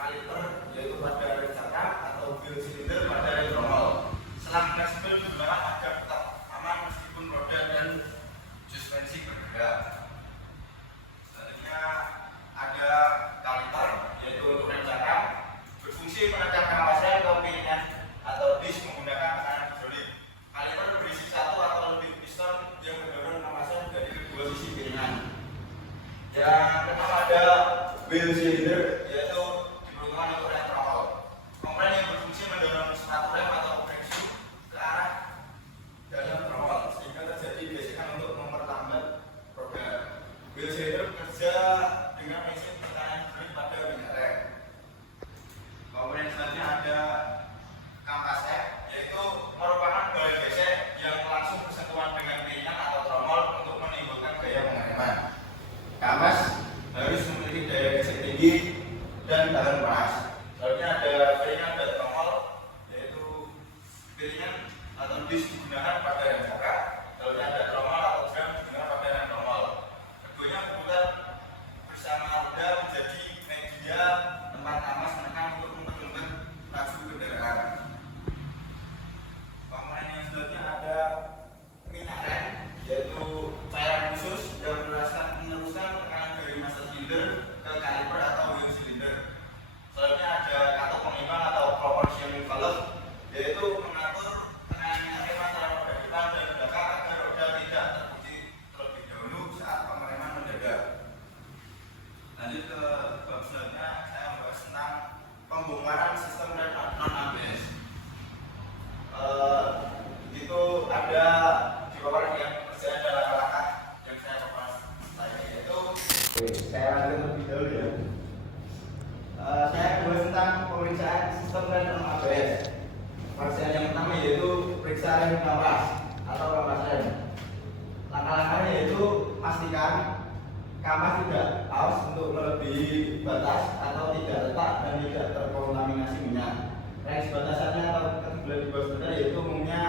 kaliper yaitu pada rem cakram atau wheel silinder pada rem tromol. Selang fleksibel digunakan agar tetap aman meskipun roda dan suspensi bergerak. Selanjutnya ada kaliper yaitu untuk rem cakram, berfungsi menekan kampas rem atau piringan atau dis menggunakan tekanan hidrolik. Kaliper berisi satu atau lebih piston yang mendorong kampas rem dari kedua sisi piringan. Yang pertama ada wheel cylinder, yaitu diperuntukkan untuk rem tromol. Komponen yang berfungsi mendorong sepatu rem atau brake shoe ke arah dalam tromol sehingga terjadi gesekan untuk memperlambat roda. Wheel cylinder bekerja dengan mesin tekanan hidrolik pada minyak rem. Komponen selanjutnya ada kampas rem, yaitu merupakan bahan gesek yang langsung bersentuhan dengan piringan atau tromol untuk menimbulkan gaya pengereman. Kampas harus memiliki daya gesek tinggi dan tahan panas. Selanjutnya ada piringan dan tromol, yaitu piringan atau dis digunakan pada rem cakram. Selanjutnya ada tromol atau drum digunakan pada rem tromol. Keduanya berputar bersama roda menjadi media tempat kampas menekan untuk memperlambat laju kendaraan. Komponen yang selanjutnya ada minyak rem, yaitu cairan khusus yang meneruskan tekanan dari massa silinder ke kaliper atau wheel cylinder. Selanjutnya ada katup pengimbang atau proportioning valve, yaitu mengatur tekanan minyak rem antara roda depan dan belakang agar roda tidak terkunci terlebih dahulu saat pengereman mendadak. Lanjut ke bab selanjutnya, saya membahas tentang pembongkaran sistem rem non ABS. Itu ada di bawah yang saya ada langkah-langkah yang saya bahas tadi, yaitu saya lanjut lebih dahulu ya. Saya bahas tentang pemeriksaan sistem rem non ABS. Pemeriksaan yang pertama yaitu periksa rem kampas atau kampas rem. Langkah-langkahnya yaitu pastikan kampas tidak aus untuk melebihi batas atau tidak retak dan tidak terkontaminasi minyak. Range batasannya atau ketebalan di bawah standar yaitu umumnya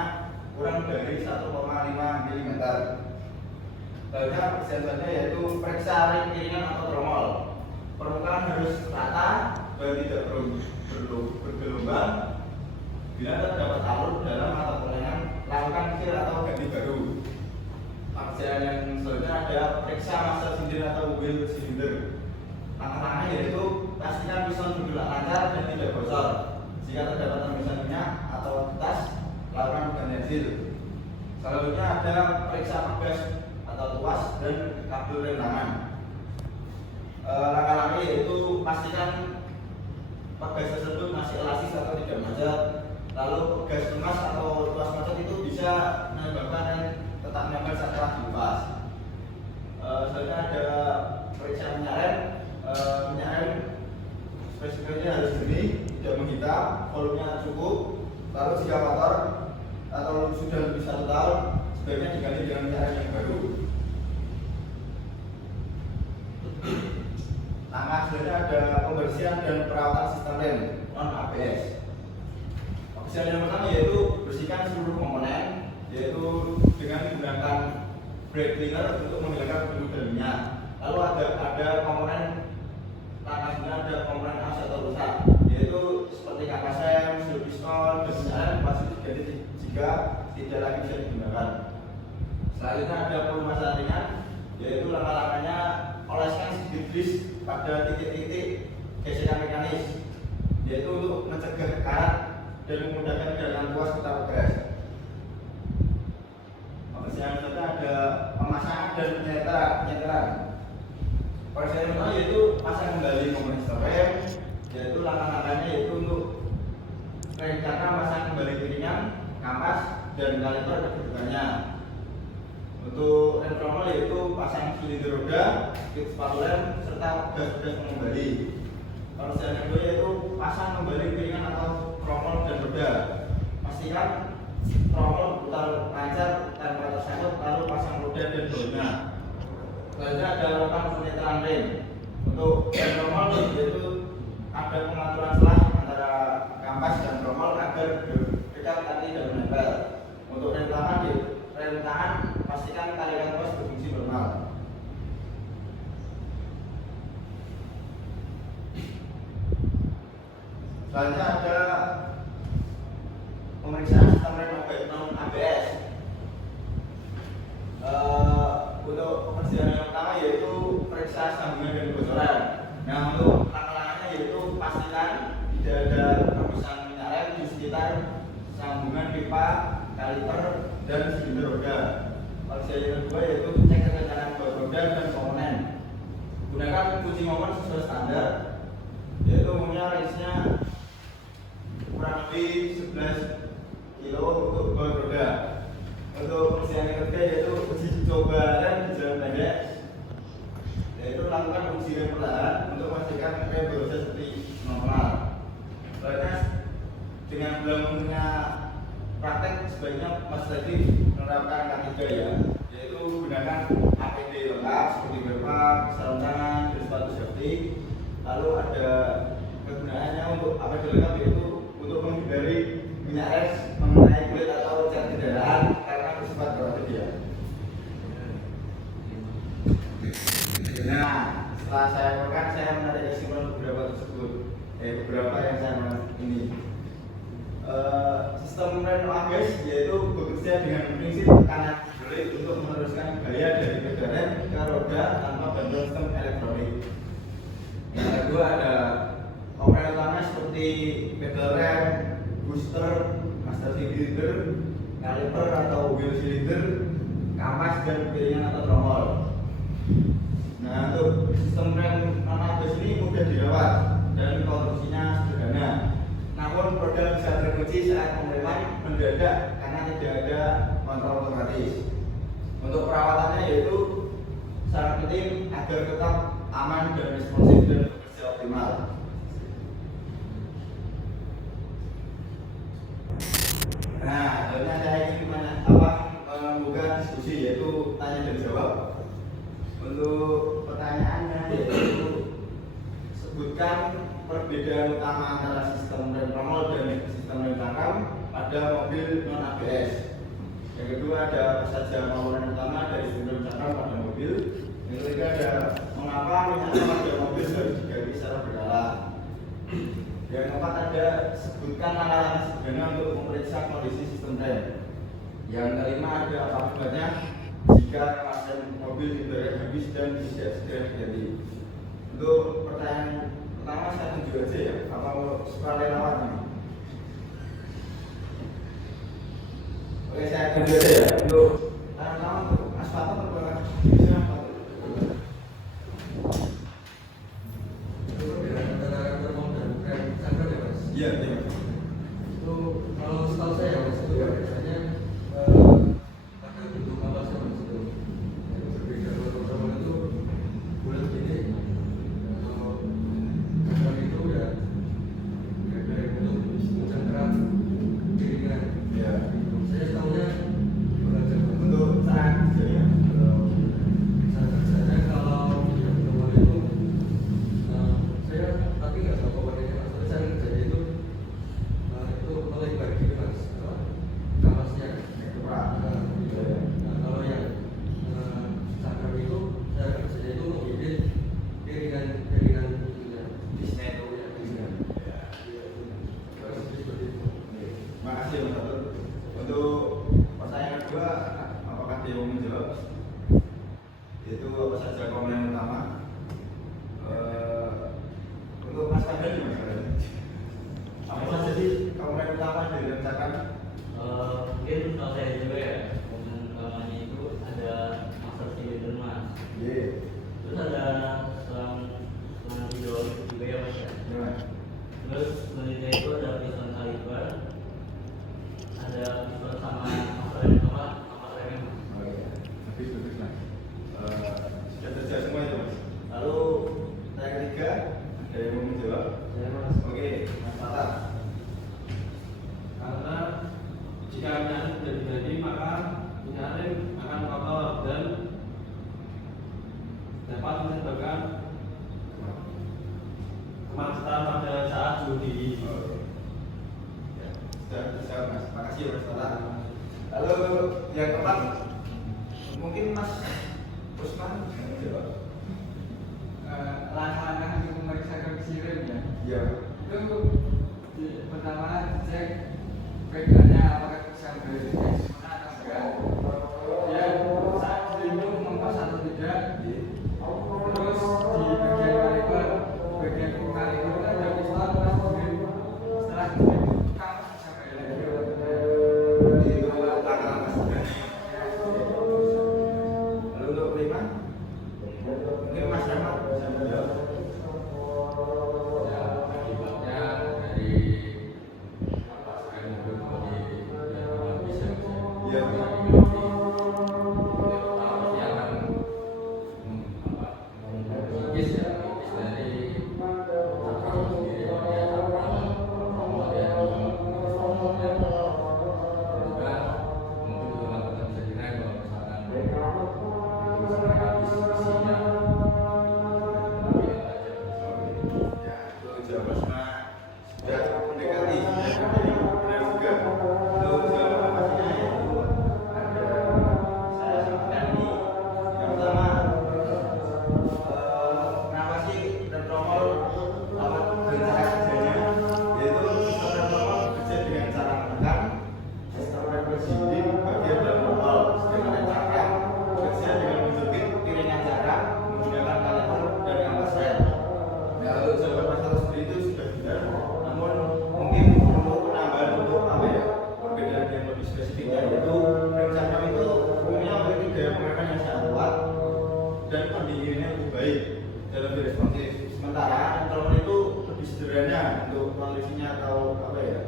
kurang dari 1,5 mm. Selanjutnya persiapannya yaitu periksa rem piringan atau tromol. Permukaan harus rata dan tidak bergelombang. Bila terdapat alur dalam atau kelainan, lakukan kir atau ganti baru. Persiapan yang selanjutnya ada periksa massa silinder atau wheel cylinder. Langkah-langkahnya yaitu pastikan piston bergerak lancar dan tidak bocor. Jika terdapat tembusan minyak atau tas, lakukan ganti seal. Selanjutnya ada periksa pegas atau tuas dan kabel rem tangan. Langkah-langkah yaitu pastikan pegas tersebut masih elastis atau tidak macet. Lalu pegas lemas atau tuas macet itu bisa menyebabkan rem tetap nempel setelah dilepas. Selanjutnya ada periksa minyak rem. Minyak rem spesifikasinya harus jernih, tidak menghitam, volumenya cukup. Lalu jika kotor atau sudah lebih 1 tahun, sebaiknya diganti dengan minyak rem yang baru. Langkah selanjutnya ada pembersihan dan perawatan sistem rem non ABS. Pembersihan yang pertama yaitu bersihkan seluruh komponen, yaitu dengan menggunakan brake cleaner untuk menghilangkan debu dan minyak. Lalu ada komponen langkah selanjutnya ada komponen aus atau rusak, yaitu seperti kampas rem, seal piston, dan minyak rem pasti diganti jika tidak lagi bisa digunakan. Selanjutnya ada pelumasan ringan, yaitu langkah-langkahnya oleskan speed grease pada titik-titik gesekan mekanis, yaitu untuk mencegah karat dan memudahkan perjalanan tuas serta pegas. Pembersihan selanjutnya ada pemasangan dan penyeteran. Pembersihan pertama yaitu pasang kembali komponen sistem rem, yaitu langkah-langkahnya yaitu untuk rem cakram pasang kembali piringan, kampas, dan kaliper kedudukannya. Untuk rem tromol yaitu pasang silinder roda, kit sepatu rem, serta pegas-pegas pengembali. Pembersihan kedua yaitu pasang kembali piringan atau tromol dan roda. Pastikan tromol putar lancar tanpa tersangkut, lalu pasang roda dan bolnya. Selanjutnya ada lakukan penyeteran rem. Untuk rem tromol yaitu ada pengaturan selah antara kampas dan tromol agar dekat tapi tidak menempel. Untuk rem tangan pastikan talian tuas berfungsi normal. Selanjutnya ada pemeriksaan sistem rem non ABS. Untuk pekerjaan yang pertama yaitu periksa sambungan dan kebocoran. Nah, untuk langkah-langkahnya yaitu pastikan tidak ada rebusan minyak rem di sekitar sambungan pipa, kaliper, dan silinder roda. Pekerjaan yang kedua yaitu cek kekencangan bor roda dan komponen. Gunakan kunci momen sesuai standar, yaitu umumnya range-nya kurang lebih 11 kilo untuk bor roda. Untuk pekerjaan yang ketiga yaitu uji coba rem di jalan pendek, yaitu lakukan uji rem perlahan untuk memastikan rem bekerja seperti normal. Selanjutnya dengan belumnya praktek sebaiknya Mas tadi menerapkan K3 ya, yaitu gunakan APD lengkap seperti berpak, sarung tangan, dan sepatu safety. Lalu ada kegunaannya untuk APD lengkap yaitu untuk menghindari minyak rem mengenai kulit atau cat kendaraan karena bersifat korotif ya. Nah, setelah saya lakukan, saya menarik kesimpulan beberapa tersebut, beberapa yang saya mengenai ini. Sistem rem ABS yaitu bekerja dengan prinsip tekanan hidrolik untuk meneruskan gaya dari roda rem ke roda tanpa bantuan sistem elektronik. Yang kedua ada komponen utama seperti pedal rem, booster, master cylinder, kaliper atau wheel cylinder, kampas dan piringan atau tromol. Nah, untuk sistem rem non ABS ini mudah dirawat dan konstruksinya sederhana. Namun produk bisa terkunci saat pengereman mendadak karena tidak ada kontrol otomatis. Untuk perawatannya yaitu sangat penting agar tetap aman dan responsif dan bekerja optimal. Nah, selanjutnya saya ingin membuka diskusi yaitu tanya dan jawab. Untuk pertanyaannya yaitu sebutkan perbedaan utama antara sistem rem tromol dan sistem rem cangkang pada mobil non ABS. Yang kedua ada apa saja komponen utama dari sistem rem cangkang pada mobil. Yang ketiga ada mengapa minyak rem pada mobil harus diganti secara berkala. Yang keempat ada sebutkan langkah-langkah sederhana untuk memeriksa kondisi sistem rem. Yang kelima ada apa akibatnya jika rem mobil tidak habis dan tidak segera diganti. Untuk pertanyaan pertama saya tunjuk aja ya, apa suka lewat ini? Oke, saya tunjuk aja ya. Untuk pertama untuk asfalto berapa? Bisa asfalto. Itu perbedaan antara tromol dan rem cangkang ya Mas? Iya, iya. Itu kalau setahu saya Mas itu biasanya ada bentuk kampasnya Mas itu. Itu berbeda. Kalau tromol itu bulat gini. Cangkang itu ya dari bentuk cangkang piringan. Iya. Saya tahunya belajar Untuk cara kerjanya, cara kerjanya kalau di tromol itu saya tapi nggak tahu komponennya Mas. Tapi cara kerjanya itu melebar gitu Mas, kampasnya. itu Pak. Nah, kalau yang cangkang itu cara kerjanya itu membidik piringan itunya. Disney itu ya. Piringan. Ya. Terus seperti itu. Terima kasih Mas Fatul. Untuk pertanyaan kedua, apakah dia mau menjawab? Yaitu apa saja komponen utama? Untuk Mas Fadil gimana? Apa saja sih komponen utama dari rem cangkang? Mungkin kalau saya juga ya, komponen utamanya itu ada master cylinder Mas. Iya. Terus ada selang hidrolik juga ya Mas ya. Gimana? Terus selanjutnya itu ada piston kaliper, ada piston sama rem sama remnya Mas. Oh iya. Bagus lah. Sudah terjawab semua itu Mas. Lalu pertanyaan ketiga, ada yang mau menjawab? Saya Mas. Oke, Mas Fatah. Karena jika minyak rem tidak diganti maka minyak rem akan kotor dan dapat menyebabkan kemacetan pada saat judi. Ya, sudah terjawab Mas. Makasih Mas Fatah. Lalu yang keempat, mungkin Mas Usman yang menjawab. Langkah-langkah untuk memeriksa kondisi rem ya Iya. itu pertama cek pegangannya apakah sampai sempurna atau enggak. Ya saat itu menguas atau tidak. Terus di bagian kaliber itu ada piston pas grip. Setelah grip tukang sampai lagi. Itu langkah-langkah sebenarnya. Lalu untuk kelima, mungkin Mas Rahmat bisa menjawab. Ya akibatnya dari apa sekali mobil yang bisa Iya. Ya, itu jawabannya sudah mendekati benar juga. Itu jawaban pastinya yaitu ada saya sampaikan ini. Yang pertama, kenapa sih rem tromol dapat berencana kerjanya? Yaitu sistem rem tromol bekerja dengan cara menekan sistem rem bersihin bagian dalam tromol, sedangkan cakram bekerja dengan menjepit piringan cakram menggunakan kaliper dan kampas rem. Nah, untuk jawaban masalah seperti itu sudah benar, namun mungkin perlu penambahan untuk apa ya, perbedaan yang lebih spesifiknya, yaitu rem cakram itu umumnya memiliki gaya pengereman yang sangat kuat dan pendinginannya lebih baik dan lebih responsif. Sementara rem tromol itu lebih sederhana untuk kondisinya atau apa ya,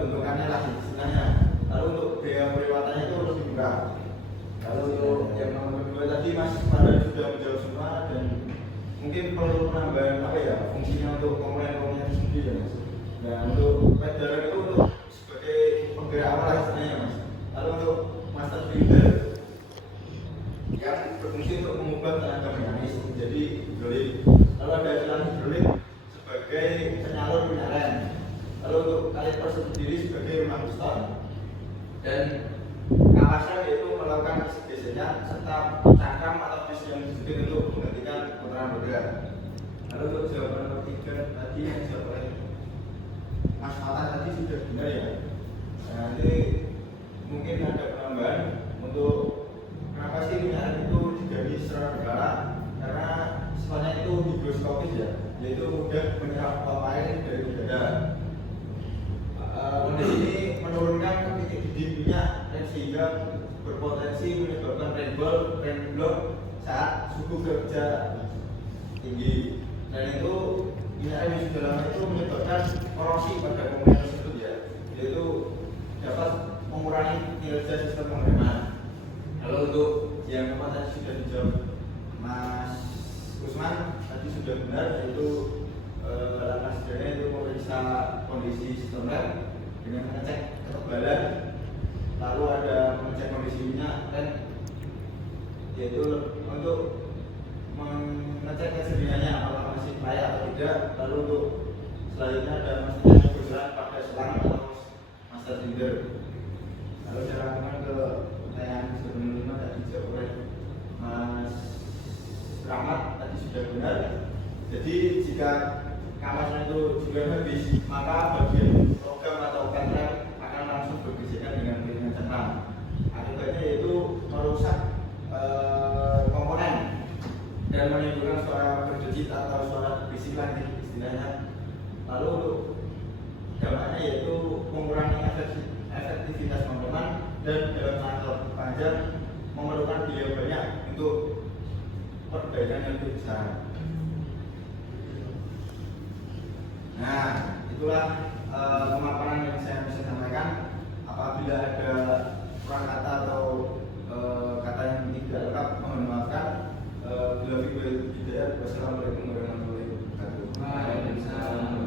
bentukannya lah istilahnya. Lalu untuk biaya perawatannya itu lebih murah. Lalu untuk yang nomor kedua tadi Mas Farhan sudah menjawab semua dan mungkin perlu penambahan apa ya, fungsinya untuk komponen-komponen sendiri ya Mas. Nah untuk pedal itu untuk sebagai penggerak awal istilahnya Mas. Lalu untuk master cylinder yang berfungsi untuk mengubah tenaga mekanis menjadi hidrolik. Lalu ada jalan hidrolik sebagai penyalur minyak rem. Lalu untuk kaliper sendiri sebagai rumah piston dan kapasnya yaitu melakukan gesernya serta cakram atau bis yang disebut untuk menggantikan putaran roda. Lalu untuk jawaban nomor 3 tadi yang dijawab oleh Mas Fatah tadi sudah benar ya. Nah, nanti mungkin ada penambahan untuk kenapa sih minyak rem itu digali secara berkala, karena sifatnya itu higroskopis ya, yaitu mudah menyerap uap air dari udara. Kondisi ini menurunkan titik didih minyak dan sehingga berpotensi menyebabkan rem blok saat suhu kerja tinggi. Dan itu minyak rem yang sudah lama itu menyebabkan korosi pada komponen tersebut ya, yaitu dapat mengurangi kinerja sistem pengereman. Lalu untuk yang keempat tadi sudah dijawab Mas Usman tadi sudah benar, yaitu langkah sederhana itu memeriksa kondisi sistem rem dengan mengecek ketebalan, lalu ada mengecek kondisi minyak dan yaitu untuk mengecek kesediaannya apakah masih layak atau tidak. Lalu untuk selanjutnya ada memastikan kebocoran pada selang atau master cylinder. Lalu saya langsung ke pertanyaan sebelumnya tadi dijawab oleh Mas Rahmat tadi sudah benar. Jadi jika kapasnya itu juga habis, maka bagian logam atau ban rem akan langsung bergesekan dengan piringan cakram. Akibatnya yaitu merusak komponen dan menimbulkan suara berdecit atau suara berisik lagi istilahnya. Lalu untuk dampaknya yaitu mengurangi efektivitas pengereman dan dalam jangka panjang memerlukan biaya banyak untuk perbaikan yang lebih besar. Nah, itulah pemaparan yang saya bisa sampaikan. Apabila ada kurang kata atau kata yang tidak lengkap, mohon maafkan. Bila video tidak, wassalamualaikum warahmatullahi wabarakatuh. Waalaikumsalam.